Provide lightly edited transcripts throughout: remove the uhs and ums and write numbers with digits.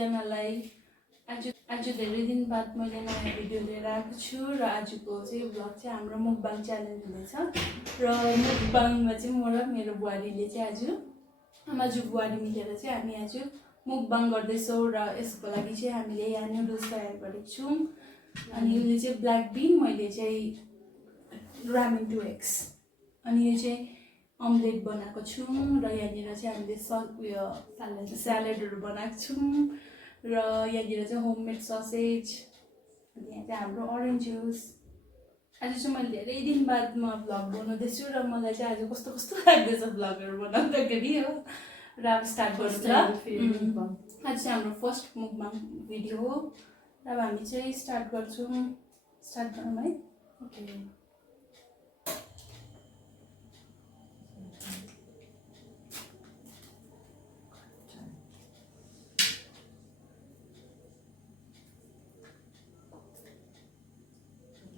सबैजनालाई आज धेरै दिन बाद मैले नयाँ भिडियो लिएर आएको छु र आजको चाहिँ भ्लग चाहिँ हाम्रो मुकबाङ च्यानल हुनेछ र मुकबाङमा चाहिँ म र मेरो बुहारीले चाहिँ आज आमाजु बुहारी मिलेर चाहिँ हामी आज मुकबाङ गर्दैछौँ र यसको लागि चाहिँ हामीले यहाँ नुडल्स तयार गरेको छौँ अनि यसले चाहिँ ब्ल्याक बिन मैले चाहिँ रामेन 2x अनि यो चाहिँ अमलेट बनाएको छौँ र यहाँनिर चाहिँ हामीले स्यालेडहरू बनाएको छौँ र यहाँनिर चाहिँ होममेड ससेज अनि यहाँ चाहिँ हाम्रो अरेन्ज जुस आज चाहिँ मैले धेरै दिन बादमा भ्लग बनाउँदैछु र मलाई चाहिँ आज कस्तो कस्तो लाग्दैछ भ्लगहरू बनाउँदाखेरि हो र अब स्टार्ट गर्नु ल आज चाहिँ हाम्रो फर्स्ट मुकबाङ भिडियो हो र अब हामी चाहिँ स्टार्ट गर्छौँ स्टार्ट गरौँ है ओके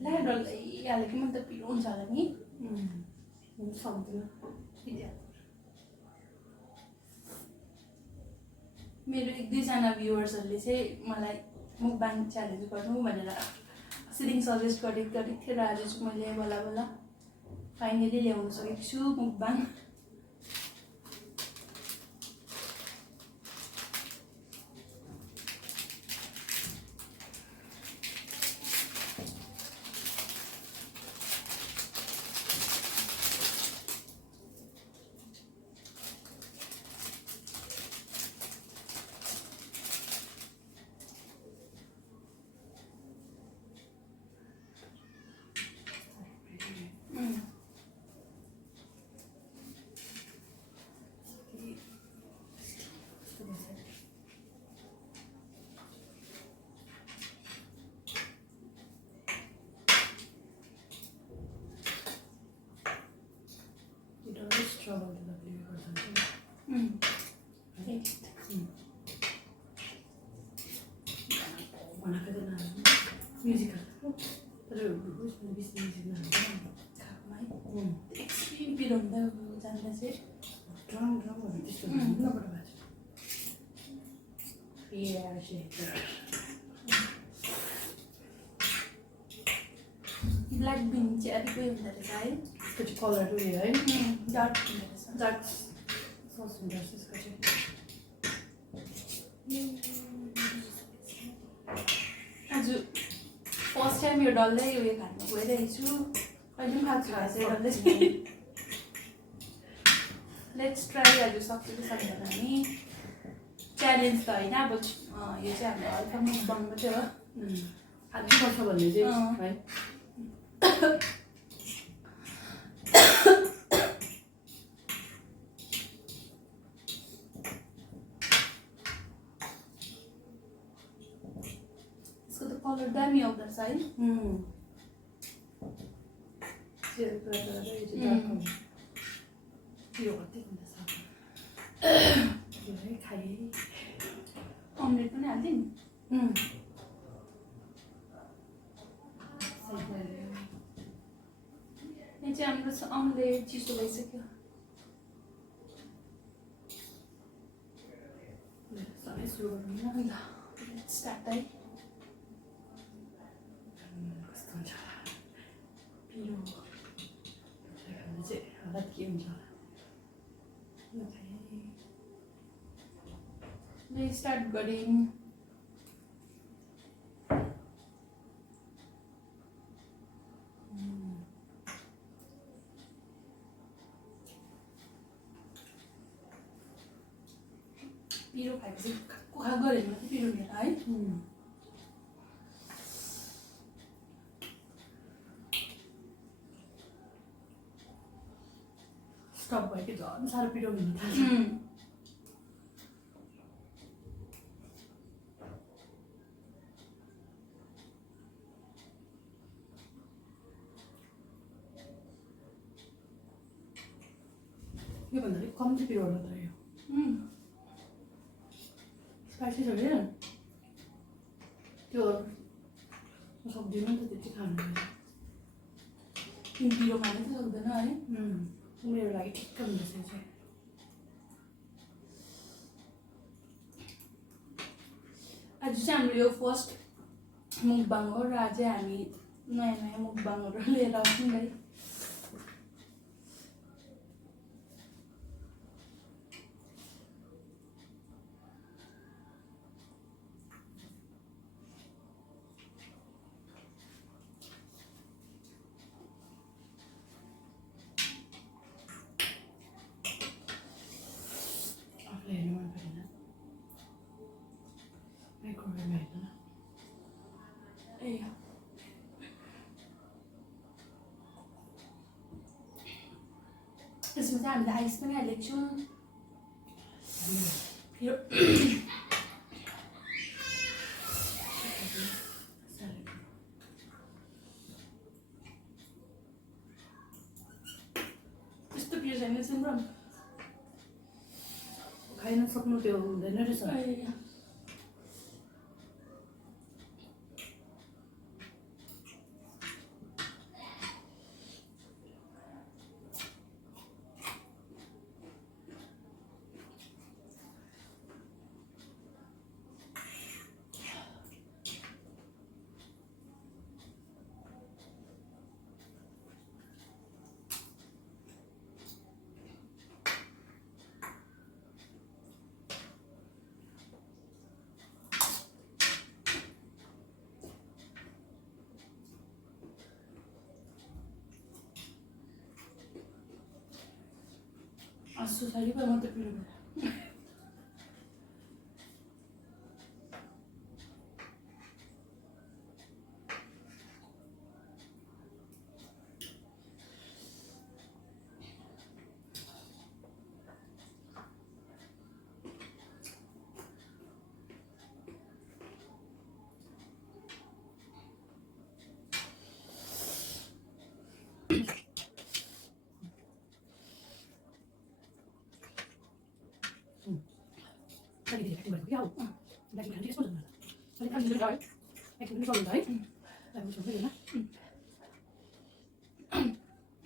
ला डल्लै हालेको मन त पिरो हुन्छ होला नि सक्दैन मेरो 1-2 जना भ्युअर्सहरूले चाहिँ मलाई मुकबाङ च्यालेन्ज गर्नु भनेर सिलिङ सजेस्ट गरेको थियो र आज चाहिँ मैले बल्ल बल्ल फाइनली ल्याउन सकेको छु मुकबाङ trouble to the player or something. Right. One after another. Musical. But who's going to be singing now? Extreme piron da janda चाहिँ Drum or this one. No, but what? Yeah, shit. Black bean चाहिँ अलिक उयो हुँदो रहेछ है त्यसको चाहिँ colour उयो है डार्क हुँदो रहेछ डार्क सस हुँदो रहेछ यसको चाहिँ आज फर्स्ट टाइम यो डल्लै उयो खानु गइरहेको छु कहिले पनि खाएको छु चाहिँ डल्लै लेट्स ट्राई आज सक्छु कि सक्दैन हामी च्यालेन्ज त होइन अब यो चाहिँ हाम्रो हल्का मुकबाङ मात्रै हो खानु पर्छ भन्ने चाहिँ है यसको त कलर दामी आउँदो रहेछ है यो कति हुँदैछ खाएँ अमलेट पनि हालिदिउँ यहाँ चाहिँ हाम्रो अमलेट चिसो भइसक्यो सबै सुरु गर्नु ल स्टार्ट है कस्तो हुन्छ पिरो खानु चाहिँ हालत के हुन्छ ल स्टार्ट गऱ्यौँ पिरो खाएपछि कुखा गऱ्यो भने मात्रै पिरो लिएर है स्टप भयो कि झन् साह्रो पिरो हुन थाल्छ योभन्दा अलिक कम्ती पिरो होला त यो स्पाइसी छ क्या त्यो सक्दिनँ नि त त्यति खानु पिरो खानु त सक्दैन है मेरो लागि ठिक्क हुँदैछ चाहिँ आज चाहिँ हाम्रो यो फर्स्ट मुकबाङ हो र आज हामी नयाँ नयाँ मुकबाङहरू लिएर आउँछौँ है। आफूले हेर्नु मन परेन माइक्रोवेभमा हेर्नु ए त्यसमा चाहिँ हामीले आइस पनि हालेको छौँ। यो त्यस्तो पिरो छैन सिमरन। खाइ नसक्नु त्यो हुँदैन रहेछ। आसु सारी पर मात्र पिरो भयो। Lagi dia kacang berapa? Lagi kan dia sepuluh mana? Lagi kan dia dah, lagi kan dia sepuluh dah. Lagi macam mana?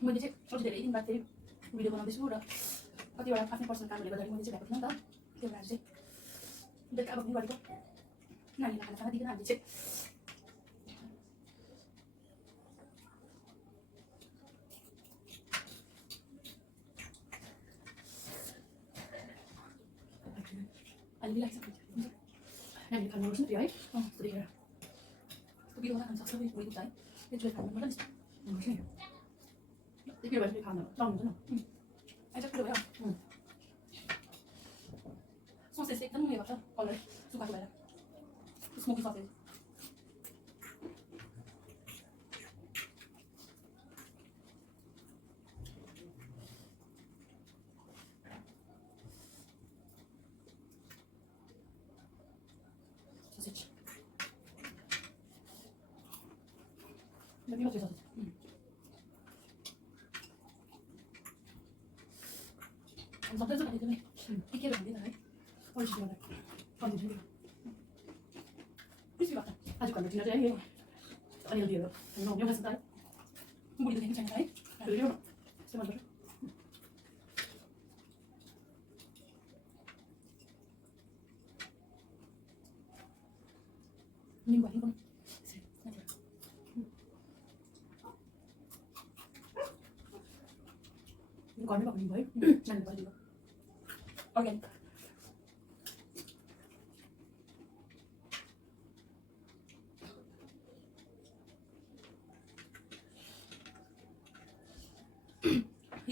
मैले चाहिँ अझ धेरै दिन बाद फेरि भिडियो बनाउँदैछु र कतिवटा आफ्नै पर्सनल कामहरूले गर्दाखेरि मैले चाहिँ भएको थिएँ नि त। त्यो भएर चाहिँ बेलुका अब पनि गरेको नानीलाई खाना दिइकन हामीले चाहिँ अलि लाग्छ। Yang kan harus nanti ay, sedikit. त्यो पिरो खान सक्छ फेरि भोलि है त्यो जुल खानु पर्छ नि। Mungkin. Tapi berarti kan, tahu tu. आइज पिरो भयो। ससेज एकदम उयो भएको छ कलर सुकाएको भएर smoky sausage. Sausage. Lebih macam sausage. सबैजना खाँदै नि के भन्दैन है। Polisi mana? Polisi mana? Crispy भएको छ। Aja kalau tidak ada yang ini dia. Yang yang kasih बुढीको देख्नु छैन है। tahu. Dia sebentar. निम भयो नि Ini kau ni baik. Jangan lupa juga. Organic.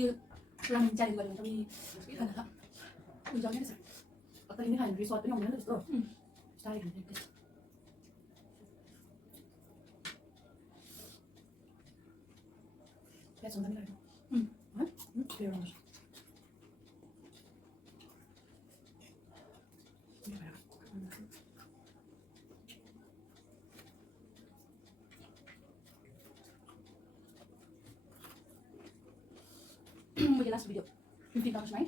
यो रामेन च्यालेन्ज गरेर पनि खाना त हुन्छ नि sir. Atau ini kan resort ni orang mana tu? Style ni. Lihat sampai ni lagi. Hah? Biar orang. मैले लास्ट भिडियो 15 अगस्टमा है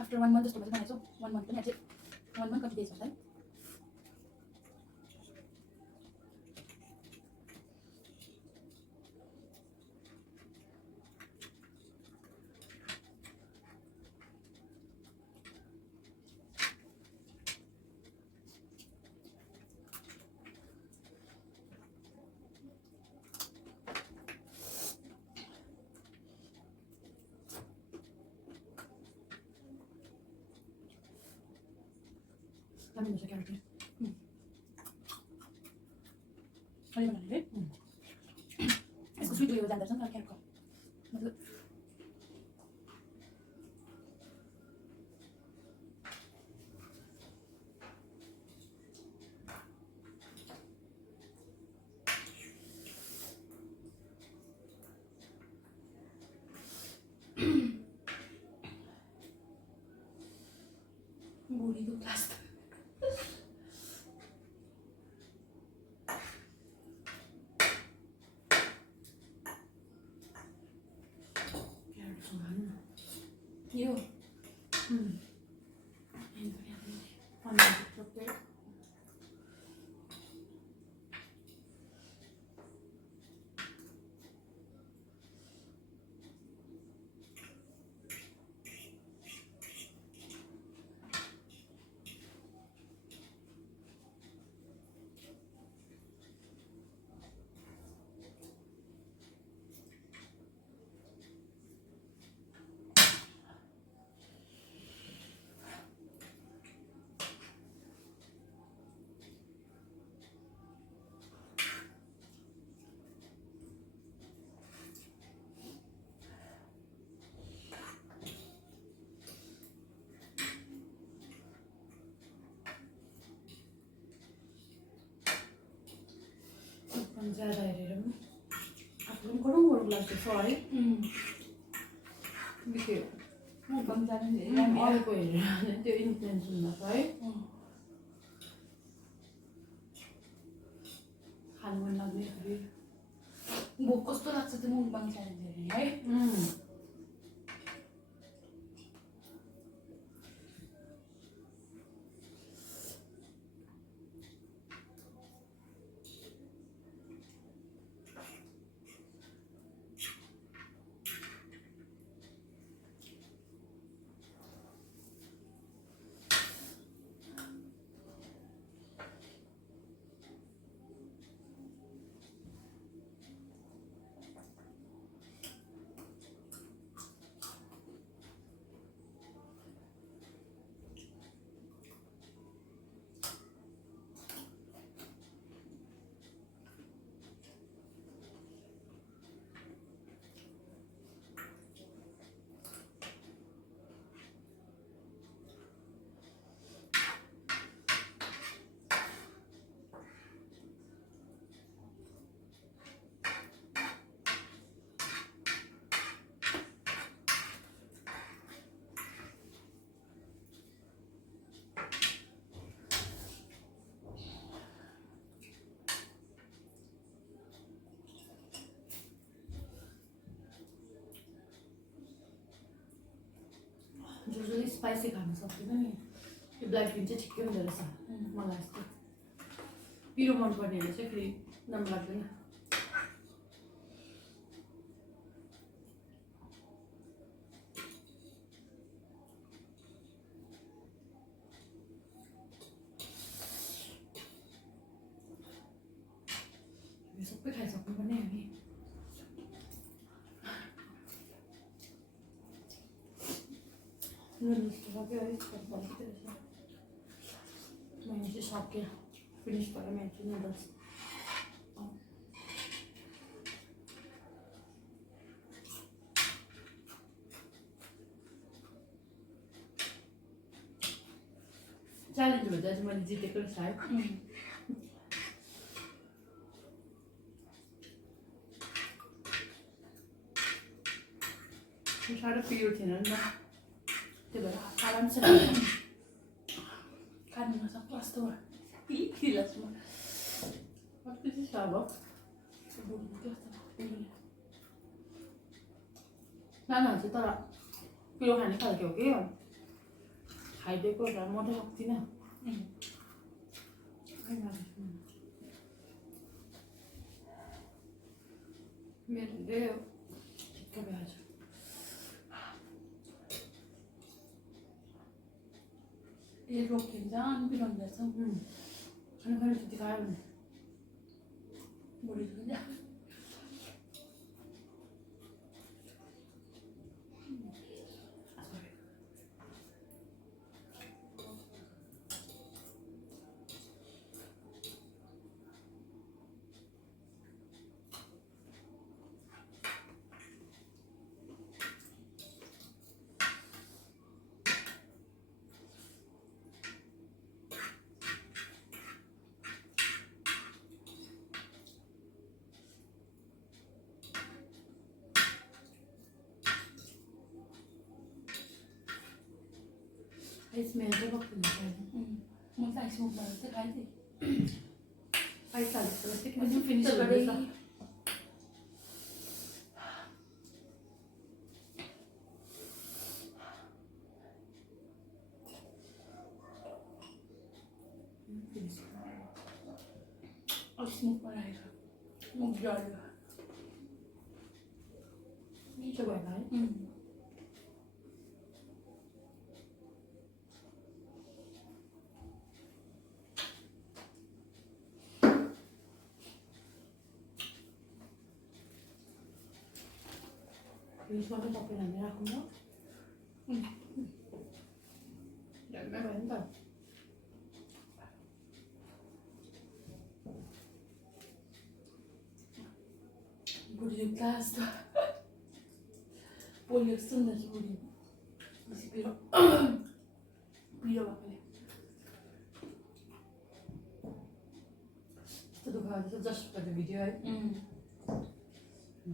आफ्टर 1 मन्थ जस्तोमा चाहिँ बनाएको छु। 1 मन्थ पनि अझै 1 मन्थ कति डेज हुन्छ है। 라면 넣어서 이렇게 할게. 얼마나 돼? Est-ce que celui de Anderson va faire quoi? 머리도 플라스틱. 이거. 완전 부드럽게. पण ज्यादा हेरेर पनि आफूले पनि गरौँ गरौँ लाग्दैछ है। के मुकबाङ जानु अरूको हेरेर त्यो इन्फ्लुएन्स हुँदा है खानु मन लाग्ने फेरि कस्तो लाग्छ त्यो मुकबाङ च्यालेन्ज हेर्ने है? जसले स्पाइसी खान सक्दैन नि त्यो ब्ल्याक बिन चाहिँ ठिकै हुँदो रहेछ मलाई यस्तो पिरो मनपर्नेहरूले चाहिँ फेरि राम्रो लाग्दैन। सबै खाइसक्नुपर्ने हामी। नूडल्स सक्यो है बसिरहेको रहेछ। मैले चाहिँ सक्यो फिनिस गरेँ मेरो चाहिँ नूडल्स। च्यालेन्ज हुँदा चाहिँ मैले जितेको रहेछ है। साह्रो पिरो थिएन नि त त्यही भएर आरामसे खानु नसक्नु कस्तो भयो खिलासमा कति चाहिँ छ अब नानाहरू चाहिँ तर पिरो खाने खालको हो कि खाइदिएको त म त सक्दिनँ। मेरो चाहिँ ठिक्क भइहाल्छ। ये रोके जान भी रंग जैसा खाने खाने त्यति खायो भने बड़ी हो जाए। आई स्मेल चाहिँ कस्तो हुन्छ म त आइस मुखबाङ चाहिँ खाइदिएँ आई सालिसकेपछि किन फिनिस गर्दैछ आइस मुखमा राखेको मुख जल्यो मिठो भएन है फ्रिजमा पनि तपाईँ हालेर राख्नु ल झ्याम्मै भयो नि त बुढीले क्लास त पोलियो जस्तो नि दाजु बुढी बेसी पिरो पिरो भएकोले यस्तो दुःख गर्दैछ जस्ट फर द भिडियो है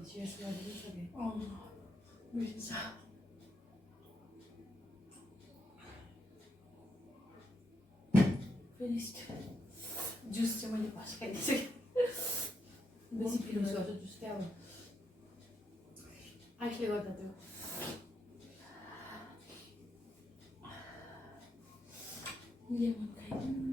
सेयर गरिदिइसकेँ बिर्सिन्छ फिनिस्ड जुस चाहिँ मैले फर्स्ट खाइदिइसकेँ बेसी फिल गर्छु जुस क्या अब आइसले गर्दा त्यो लेमन खाइदिउँ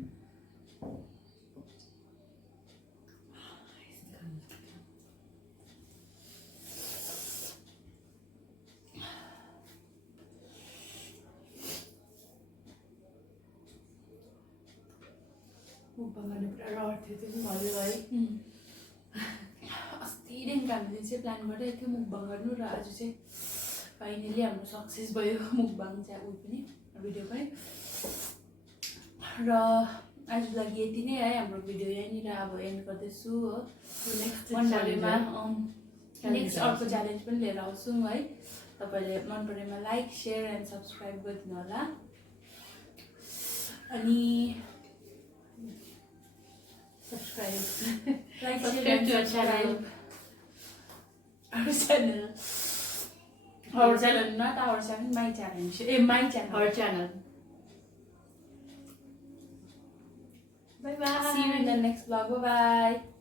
मुखबाङ गर्ने पुरा रहर थियो त्यो पनि भयो है अस्तिदेखिको हामीले चाहिँ प्लान गरिरहेको थियो मुखबाङ गर्नु र आज चाहिँ फाइनली हाम्रो सक्सेस भयो मुखबाङ चाहिँ उयो पनि भिडियो पनि र आजको लागि यति नै है हाम्रो भिडियो यहीँनिर अब एन्ड गर्दैछु हो नेक्स्ट अर्को च्यालेन्ज पनि लिएर आउँछौँ है तपाईँले मन परेमा लाइक सेयर एन्ड सब्सक्राइब गरिदिनु होला अनि subscribe like subscribe to our channel not our channel my channel my channel our channel bye bye see you in the next vlog bye bye